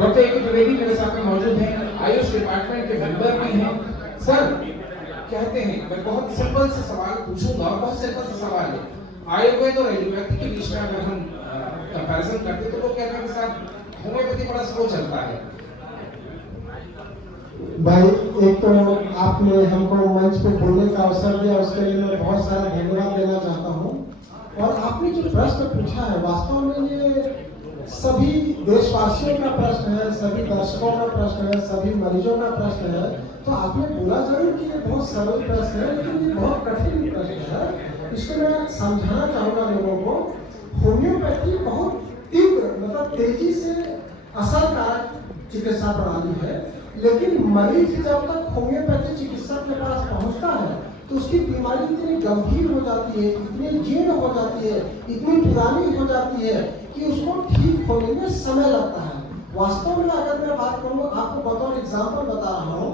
Doctor A के द्विवेदी मेरे साथ में मौजूद हैं, आयुष डिपार्टमेंट के मेंबर भी हैं। सर कहते हैं, मैं बहुत सिंपल से सवाल पूछूंगा, बहुत सिंपल सा सवाल है। आयुर्वेद और एलोपैथी के बीच में अगर हम कंपैरिजन करते तो वो कहते हैं कि सर होम्योपैथी बड़ा स्लो चलता है। भाई, एक तो आपने हमको मंच पे बोलने का अवसर दिया, उसके लिए मैं बहुत सारा धन्यवाद देना चाहता हूँ। और आपने जो प्रश्न पूछा है, वास्तव में ये सभी देशवासियों का प्रश्न है, सभी दर्शकों का प्रश्न है, सभी मरीजों का प्रश्न है। तो आपने बोला जरूर कि ये बहुत सरल प्रश्न है, लेकिन ये बहुत कठिन प्रश्न है। इसको मैं समझाना चाहूँगा लोगों को। होम्योपैथी बहुत तीव्र, मतलब तेजी से असरकारक चिकित्सा प्रणाली है, लेकिन मरीज जब तक होम्योपैथी चिकित्सक के पास पहुंचता है तो उसकी बीमारी इतनी गंभीर हो जाती है, इतनी जीर्ण हो जाती है, इतनी पुरानी हो जाती है कि उसको ठीक होने में समय लगता है। वास्तव में अगर मैं बात करूँ, आपको बतौर एग्जाम्पल बता रहा हूँ,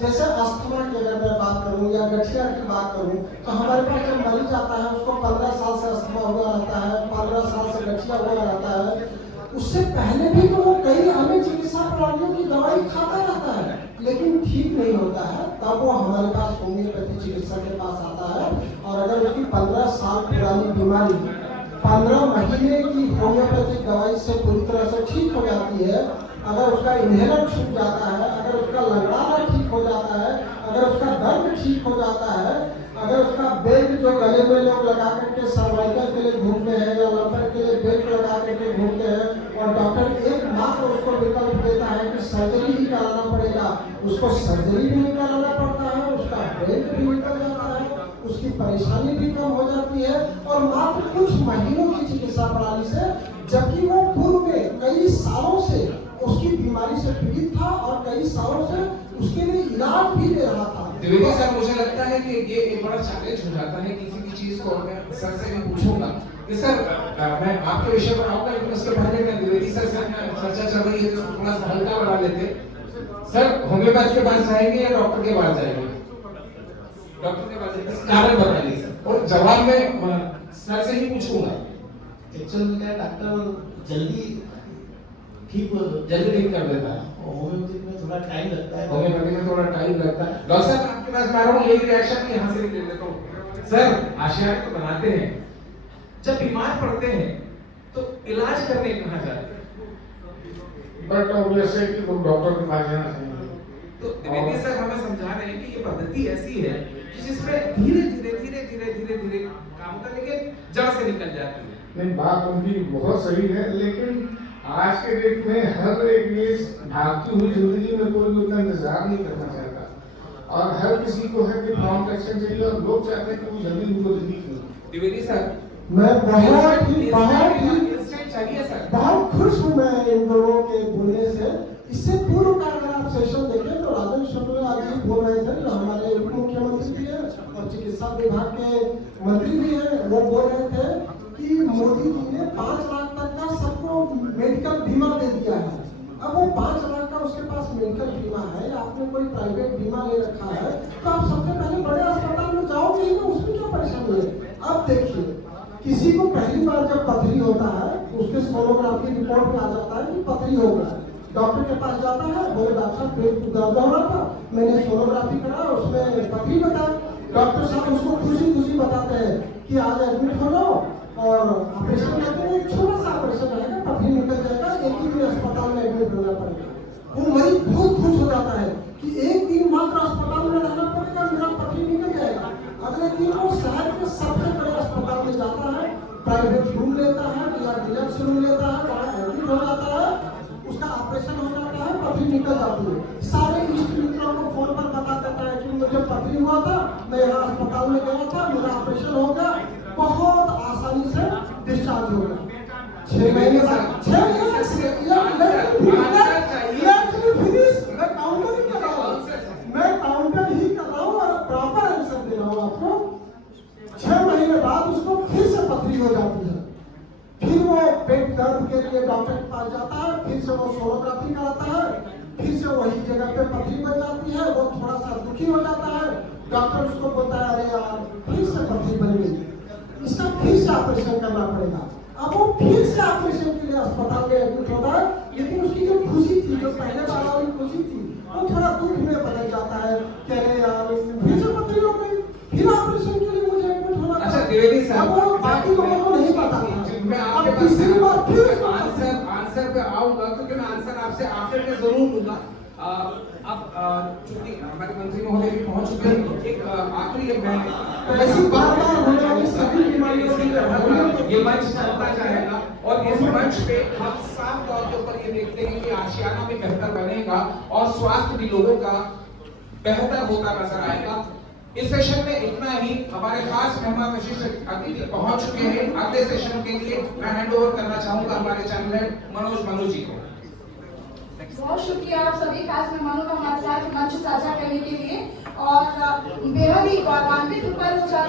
जैसे अस्थमा की अगर मैं बात करूँ या गठिया की बात करूँ, तो हमारे पास जब मरीज आता है उसको 15 साल से अस्थमा हुआ रहता है, 15 साल से गठिया हुआ रहता है। उससे पहले भी तो वो कई अन्य चिकित्सा प्रणालियों की दवाई खाता रहता है, लेकिन ठीक नहीं होता है। तब वो हमारे पास होम्योपैथी चिकित्सक के पास आता है, और अगर उसकी 15 साल पुरानी बीमारी 15 महीने की होम्योपैथिक दवाई से पूरी तरह से ठीक हो जाती है, अगर उसका इन्हेलर छूट जाता है, अगर उसका लंगड़ाना ठीक हो जाता है, अगर उसका दर्द ठीक हो जाता है, अगर उसका बेल्ट जो गले में लोग लगा करके सर्वाइकल के लिए घूमते हैं या लंबर के लिए बेल्ट लगा करके घूमते हैं, और डॉक्टर एकमात्र उसको विकल्प देता है कि सर्जरी ही कराना पड़ेगा, उसको सर्जरी भी नहीं कराना पड़ता है, उसका बेल्ट भी निकल जाता है, उसकी परेशानी भी कम हो जाती है, और मात्र कुछ महीनों की चिकित्सा प्रणाली से, जबकि वो पूर्व में कई सालों से उसकी बीमारी से पीड़ित था और कई सालों से उसके लिए इलाज भी ले रहा था। द्विवेदी सर, मुझे लगता है कि ये एक बड़ा चैलेंज हो जाता है किसी भी चीज को। मैं सर से भी पूछूंगा कि सर मैं आपके विषय पर आऊंगा, लेकिन उसके पहले मैं द्विवेदी सर से चर्चा चल रही है तो थोड़ा सा हल्का बढ़ा लेते। सर होम्योपैथ के पास जाएंगे या डॉक्टर के पास जाएंगे? डॉक्टर के पास जाएंगे, कारण बताइए सर। और जवाब में सर से ही पूछूंगा। एक्चुअली में डॉक्टर जल्दी ठीक कर देता है, होम्योपैथी में थोड़ा टाइम लगता है। होम्योपैथी में थोड़ा टाइम लगता है। डॉक्टर साहब आपके पास मैं आ रहा हूँ, यही रिएक्शन यहाँ से ले लेता हूँ। सर आशिया तो बनाते हैं, जब बीमार पड़ते हैं तो इलाज करने कहाँ जाते हैं? बट ऑब्वियसली कि लोग डॉक्टर के पास जाना चाहिए। तो द्विवेदी सर हमें समझा रहे हैं कि ये पद्धति ऐसी है कि जिसमें धीरे धीरे काम होता है, लेकिन जड़ से निकल जाती है। नहीं, बात उनकी बहुत सही है, लेकिन आज के डेट में हर एक ये भागती हुई जिंदगी में कोई भी उतना इंतजार नहीं करना चाहता, और हर किसी को है कि प्रॉम्प्ट एक्शन चाहिए, और लोग चाहते हैं कि वो जल्दी उनको रिलीफ मिले। द्विवेदी सर, मैं बहुत खुश हूँ मैं इन दोनों के बोलने से। इससे पूर्व का अगर आप सेशन देखें तो राजेंद्र शुक्ला जी बोल रहे थे, जो हमारे उप मुख्यमंत्री भी हैं और चिकित्सा विभाग के मंत्री भी हैं, वो बोल रहे थे कि मोदी जी ने 5 लाख तक का सबको मेडिकल बीमा दे दिया है। अब वो 5 लाख का उसके पास मेडिकल बीमा है, आपने कोई प्राइवेट बीमा ले रखा है, तो आप सबसे पहले बड़े अस्पताल में जाओगे ही ना, उसमें क्या परेशानी है? अब देखिए, किसी को पहली बार जब पथरी होता है, उसके सोनोग्राफी रिपोर्ट में आ जाता है कि पथरी हो गया, डॉक्टर के पास जाता है, बोले डॉक्टर साहब पेट दर्द हो रहा था, मैंने सोनोग्राफी करा, उसमें पथरी बता। डॉक्टर साहब उसको खुशी खुशी बताते हैं कि आज एडमिट हो जाओ और ऑपरेशन करते हैं, छोटा सा ऑपरेशन रहेगा, पथरी निकल जाएगा, एक ही दिन अस्पताल में एडमिट होना पड़ेगा। वो मरीज बहुत खुश हो जाता है कि एक दिन मात्र अस्पताल में रहना पड़ेगा, मेरा पथरी निकल जाएगा। अगले दिन वो शहर के सबसे बड़े अस्पताल में जाता है, प्राइवेट रूम लेता है या डिलक्स रूम लेता है, वहाँ एडमिट हो जाता है, उसका ऑपरेशन हो जाता है, पथरी निकल जाती है। सारे इष्ट मित्रों को फोन पर बता देता है कि मुझे पथरी हुआ था, मैं यहाँ अस्पताल में गया था, मेरा ऑपरेशन हो गया, बहुत आसानी से डिस्चार्ज हो गया। 6 महीने बाद मैं काउंटर ही कर रहा हूँ और प्रॉपर आंसर दे रहा हूँ आपको। 6 महीने बाद उसको फिर से पथरी हो जाती है, फिर वो पेट दर्द के लिए डॉक्टर के पास जाता है, फिर से वो सोनोग्राफी कराता है, फिर से वही जगह पे पथरी बन जाती है, वो थोड़ा सा दुखी हो जाता है, डॉक्टर उसको बोलता है अरे यार फिर से पथरी बन गई, इसका फिर से ऑपरेशन करना पड़ेगा। अब वो फिर से ऑपरेशन के लिए अस्पताल में एडमिट होता है, लेकिन उसकी जो खुशी थी, जो पहले बार वाली खुशी थी, वो थोड़ा दुख में बदल जाता है कि अरे यार फिर से पथरी हो गई, फिर ऑपरेशन के लिए मुझे एडमिट होना था। अच्छा द्विवेदी साहब, अब वो बाकी लोगों को नहीं पता था। मैं अब आपके पास तीसरी बार फिर उसको पता था। आंसर पे आऊंगा, क्योंकि मैं आंसर आपसे आखिर में जरूर लूंगा। अब चूंकि हमारे मंत्री महोदय भी पहुंच चुके हैं, एक आखिरी मैं ऐसी बार-बार होने वाली सभी बीमारियों के लिए ये मंच चलता जाएगा और इस मंच पे हम साफ तौर के ऊपर ये देखते हैं कि आशियाना भी बेहतर बनेगा और स्वास्थ्य भी लोगों का बेहतर होता नजर आएगा। इस सेशन में इतना ही। हमारे खास मेहमान विशिष्ट अतिथि पहुंच चुके हैं। अगले सेशन के लिए मैं हैंड ओवर करना चाहूंगा हमारे चैनल हेड मनोज मनु जी को। बहुत शुक्रिया आप सभी खास मेहमानों का हमारे साथ मंच साझा करने के लिए, और बेहद ही गौरवान्वित ऊपर हो जाता है।